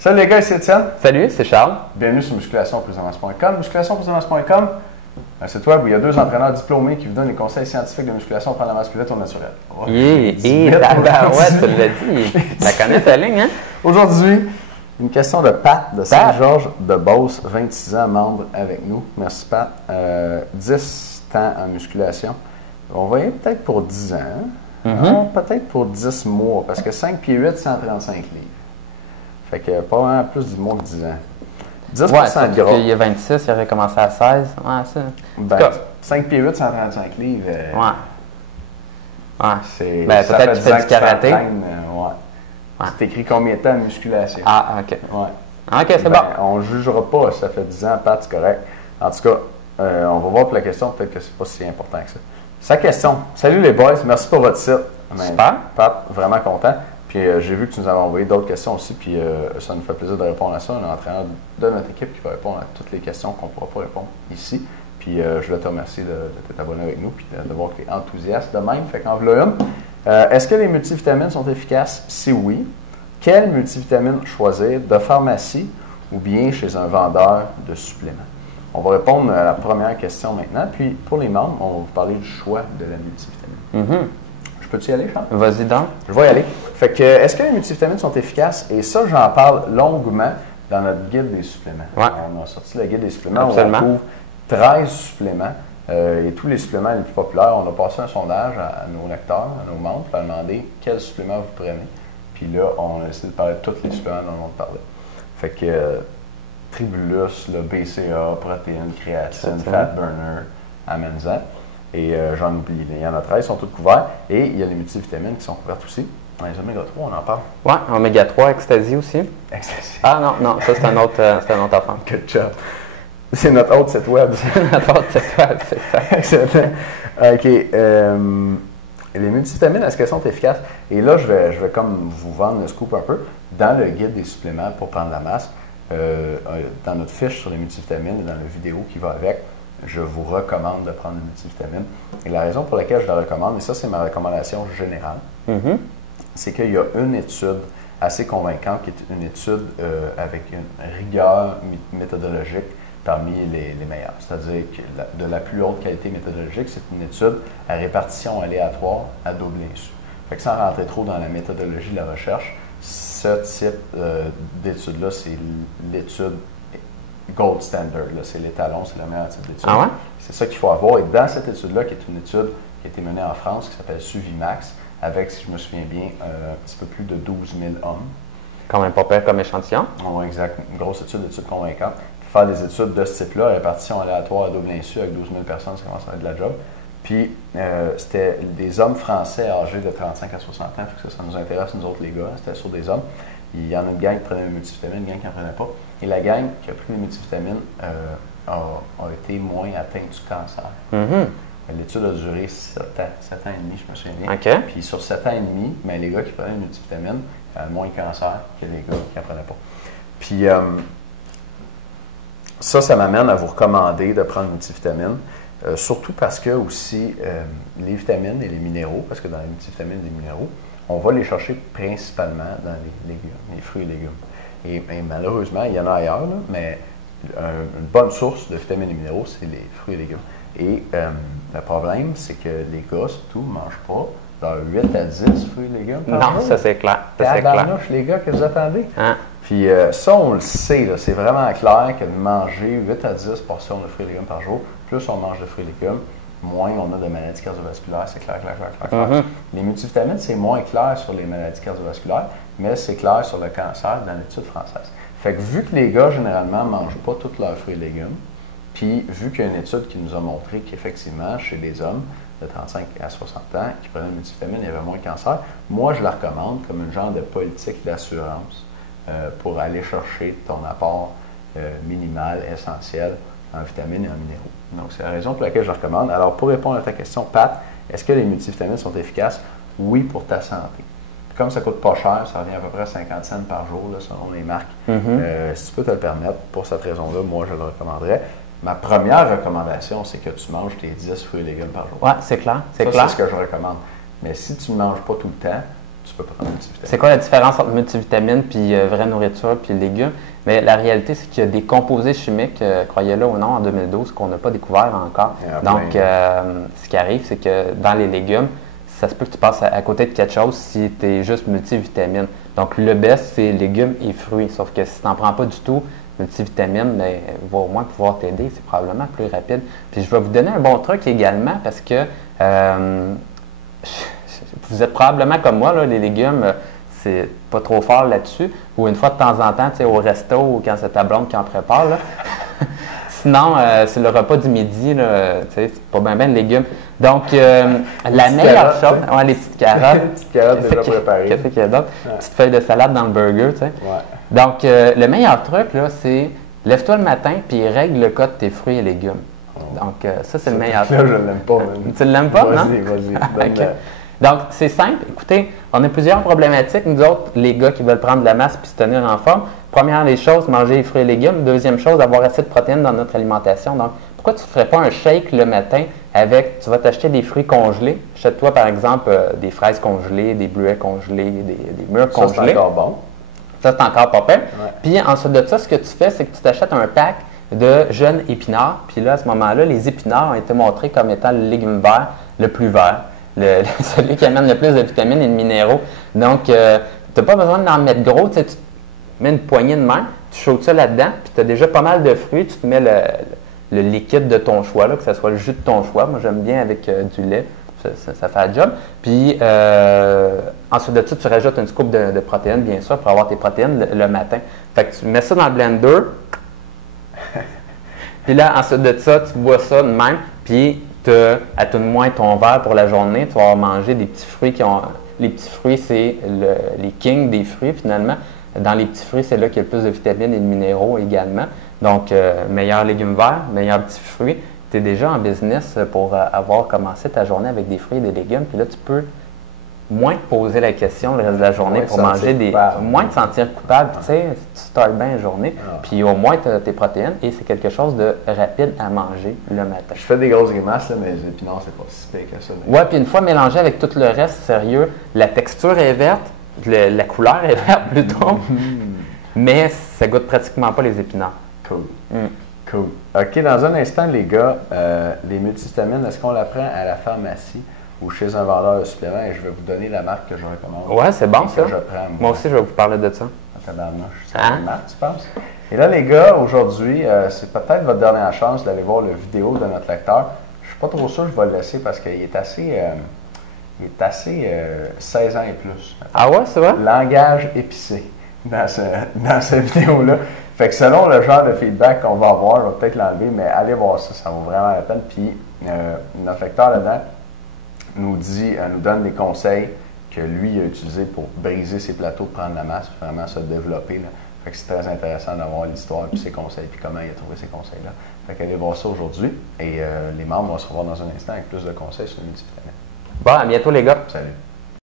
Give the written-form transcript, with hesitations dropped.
Salut les gars, c'est Étienne. Salut, c'est Charles. Bienvenue sur musculationprésentation.com. Musculationprésentation.com, c'est web où il y a deux entraîneurs diplômés qui vous donnent les conseils scientifiques de musculation pour prendre la masse plus vite au naturel. Oh, ouais, tu l'as dit. Tu connais ta ligne, hein? Aujourd'hui, une question de Pat de Saint-Georges de Beauce, 26 ans, membre avec nous. Merci Pat. 10 ans en musculation. On va y aller peut-être pour 10 ans. Non, peut-être pour 10 mois, parce que 5 pieds 8, 135 livres. Fait que pas vraiment plus du mois que 10 ans. 10 de gras. Il y a 26, il avait commencé à 16. Ouais, ça. Ben, 5 pieds 8, 135 livres. Ouais. C'est, ben, peut-être que tu fais du karaté. Ouais. Tu t'écris combien de temps de musculation? Ah, OK. Ouais. OK, c'est ben, bon. On ne jugera pas, ça fait 10 ans, Pat, c'est correct. En tout cas, on va voir pour la question, peut-être que c'est pas si important que ça. Sa question. Salut les boys, merci pour votre site. Super. Pat, vraiment content. Puis j'ai vu que tu nous avais envoyé d'autres questions aussi, puis ça nous fait plaisir de répondre à ça. On est entraîneur de notre équipe qui va répondre à toutes les questions qu'on ne pourra pas répondre ici. Puis je voulais te remercier de t'être abonné avec nous, puis de voir que tu es enthousiaste de même. Fait qu'en voilà une. Est-ce que les multivitamines sont efficaces? Si oui, quelles multivitamines choisir, de pharmacie ou bien chez un vendeur de suppléments? On va répondre à la première question maintenant. Puis pour les membres, on va vous parler du choix de la multivitamine. Peux-tu y aller, Charles? Vas-y donc. Je vais y aller. Fait que, est-ce que les multivitamines sont efficaces? Et ça, j'en parle longuement dans notre guide des suppléments. Ouais. On a sorti le guide des suppléments. Absolument. On couvre 13 suppléments. Et tous les suppléments les plus populaires, on a passé un sondage à nos lecteurs, à nos membres, pour leur demander quels suppléments vous prenez. Puis là, on a essayé de parler de tous les suppléments dont on parlait. Fait que Tribulus, le BCA, protéines, créatine, Fat Burner, Amenza. Et j'en oublie. Il y en a 13, ils sont tous couverts. Et il y a les multivitamines qui sont couvertes aussi. Les oméga 3, on en parle. Oui, oméga 3, ecstasy aussi. Ecstasy. Ah non, ça c'est un autre affaire. Good job. C'est notre autre site web. Notre autre site web, c'est ça. Excellent. OK. Les multivitamines, est-ce qu'elles sont efficaces? Et là, je vais comme vous vendre le scoop un peu. Dans le guide des suppléments pour prendre la masse, dans notre fiche sur les multivitamines et dans la vidéo qui va avec, je vous recommande de prendre une multivitamine. Et la raison pour laquelle je la recommande, et ça c'est ma recommandation générale, c'est qu'il y a une étude assez convaincante qui est une étude avec une rigueur méthodologique parmi les meilleures. C'est-à-dire que de la plus haute qualité méthodologique, c'est une étude à répartition aléatoire à double insu. Fait que sans rentrer trop dans la méthodologie de la recherche, ce type d'étude-là, c'est l'étude gold standard, c'est l'étalon, c'est le meilleur type d'étude. Ah ouais? C'est ça qu'il faut avoir. Et dans cette étude-là, qui est une étude qui a été menée en France, qui s'appelle Suvimax, avec, si je me souviens bien, un petit peu plus de 12 000 hommes. Quand même pas pire comme échantillon. Oui, exact. Une grosse étude convaincante. Faire des études de ce type-là, répartition aléatoire à double insu avec 12 000 personnes, ça commence à être de la job. Puis, c'était des hommes français âgés de 35 à 60 ans, ça nous intéresse, nous autres, les gars. C'était sur des hommes. Il y en a une gang qui prenait des multivitamines, une gang qui n'en prenait pas. Et la gang qui a pris les multivitamines a été moins atteinte du cancer. L'étude a duré 7 ans et demi, je me souviens bien. Okay. Puis sur 7 ans et demi, ben, les gars qui prenaient les multivitamines avaient moins de cancer que les gars qui n'en prenaient pas. Puis ça m'amène à vous recommander de prendre une multivitamine. Surtout parce que aussi les vitamines et les minéraux, parce que dans les multivitamines et les minéraux, on va les chercher principalement dans les légumes, les fruits et légumes. Et malheureusement, il y en a ailleurs, là, mais une bonne source de vitamines et minéraux, c'est les fruits et légumes. Et le problème, c'est que les gars, surtout, ne mangent pas dans 8 à 10 fruits et légumes par jour. Non, ça c'est clair. Les gars, que vous attendez. Hein? Puis ça, on le sait, là, c'est vraiment clair que de manger 8 à 10 portions de fruits et légumes par jour, plus on mange de fruits et légumes, moins on a de maladies cardiovasculaires, c'est clair. Les multivitamines, c'est moins clair sur les maladies cardiovasculaires, mais c'est clair sur le cancer dans l'étude française. Fait que vu que les gars, généralement, ne mangent pas tous leurs fruits et légumes, puis vu qu'il y a une étude qui nous a montré qu'effectivement, chez les hommes de 35 à 60 ans qui prenaient une multivitamine, il y avait moins de cancer, moi, je la recommande comme une genre de politique d'assurance pour aller chercher ton apport minimal, essentiel en vitamines et en minéraux. Donc, c'est la raison pour laquelle je la recommande. Alors, pour répondre à ta question, Pat, est-ce que les multivitamines sont efficaces? Oui, pour ta santé. Comme ça ne coûte pas cher, ça revient à peu près à 50 cents par jour, là, selon les marques. Si tu peux te le permettre, pour cette raison-là, moi, je le recommanderais. Ma première recommandation, c'est que tu manges tes 10 fruits et légumes par jour. Oui, c'est clair. C'est ce que je recommande. Mais si tu ne manges pas tout le temps, tu tu peux prendre multivitamine. C'est quoi la différence entre multivitamine puis vraie nourriture puis légumes? Mais la réalité, c'est qu'il y a des composés chimiques, croyez-le ou non, en 2012, qu'on n'a pas découvert encore. Donc, ce qui arrive, c'est que dans les légumes, ça se peut que tu passes à côté de quelque chose si tu es juste multivitamine. Donc, le best, c'est légumes et fruits. Sauf que si tu n'en prends pas du tout, multivitamine, bien, va au moins pouvoir t'aider. C'est probablement plus rapide. Puis, je vais vous donner un bon truc également parce que vous êtes probablement comme moi, là, les légumes, c'est pas trop fort là-dessus. Ou une fois de temps en temps, au resto ou quand c'est ta blonde qui en prépare. Là. Sinon, c'est le repas du midi, c'est pas bien de légumes. Donc, la meilleure chose, les petites carottes. Les petites carottes déjà préparées. Qu'est-ce qu'il y a d'autre? Petite feuille de salade dans le burger, tu sais. Ouais. Donc, le meilleur truc, là, c'est lève-toi le matin puis règle le cas de tes fruits et légumes. Donc, ça, c'est le meilleur truc. Là, je l'aime pas, même. Tu ne l'aimes pas, non? Vas-y. Okay. Donc, c'est simple. Écoutez, on a plusieurs problématiques. Nous autres, les gars qui veulent prendre de la masse puis se tenir en forme. Première des choses, manger les fruits et légumes. Deuxième chose, avoir assez de protéines dans notre alimentation. Donc, pourquoi tu ne ferais pas un shake le matin avec, tu vas t'acheter des fruits congelés. Achète-toi, par exemple, des fraises congelées, des bleuets congelés, des mûres congelées. Ça, c'est encore bon. Ça, c'est encore pas pire. Ouais. Puis, ensuite de ça, ce que tu fais, c'est que tu t'achètes un pack de jeunes épinards. Puis là, à ce moment-là, les épinards ont été montrés comme étant le légume vert le plus vert. Celui qui amène le plus de vitamines et de minéraux. Donc, tu n'as pas besoin d'en mettre gros. Tu mets une poignée de main, tu chaudes ça là-dedans, puis tu as déjà pas mal de fruits. Tu te mets le liquide de ton choix, là, que ce soit le jus de ton choix. Moi, j'aime bien avec du lait. Ça fait la job. Puis, ensuite de ça, tu rajoutes une scoop de protéines, bien sûr, pour avoir tes protéines le matin. Fait que tu mets ça dans le blender. Puis là, ensuite de ça, tu bois ça de même. Puis, tu as à tout de moins ton verre pour la journée. Tu vas manger des petits fruits qui ont. Les petits fruits, c'est les kings des fruits, finalement. Dans les petits fruits, c'est là qu'il y a le plus de vitamines et de minéraux également. Donc, meilleurs légumes verts, meilleurs petits fruits. Tu es déjà en business pour avoir commencé ta journée avec des fruits et des légumes. Puis là, tu peux moins te poser la question le reste de la journée pour manger des. Moins te sentir coupable. Tu sais, tu startes bien la journée. Puis au moins, tu as tes protéines et c'est quelque chose de rapide à manger le matin. Je fais des grosses grimaces, là, mais les épinards, c'est pas si pire que ça. Ouais, puis une fois mélangé avec tout le reste, sérieux, la texture est verte, la couleur est verte plutôt, mais ça goûte pratiquement pas les épinards. Cool. Cool. OK, dans un instant, les gars, les multivitamines, est-ce qu'on la prend à la pharmacie ou chez un vendeur de suppléments? Et je vais vous donner la marque que je recommande. Ouais, c'est bon ça. Je prends, moi aussi, je vais vous parler de ça. C'est une marque, tu penses? Et là, les gars, aujourd'hui, c'est peut-être votre dernière chance d'aller voir la vidéo de notre lecteur. Je ne suis pas trop sûr que je vais le laisser parce qu'il est assez... 16 ans et plus. Ah ouais, c'est vrai? Langage épicé dans cette vidéo-là. Fait que selon le genre de feedback qu'on va avoir, on va peut-être l'enlever, mais allez voir ça, ça vaut vraiment la peine. Puis notre lecteur là-dedans nous donne des conseils que lui a utilisés pour briser ses plateaux de prendre la masse, vraiment se développer. Là. Fait que c'est très intéressant d'avoir l'histoire et ses conseils, puis comment il a trouvé ces conseils-là. Fait qu'allez voir ça aujourd'hui. Et les membres vont se revoir dans un instant avec plus de conseils sur les multivitamines. Bon, à bientôt les gars. Salut.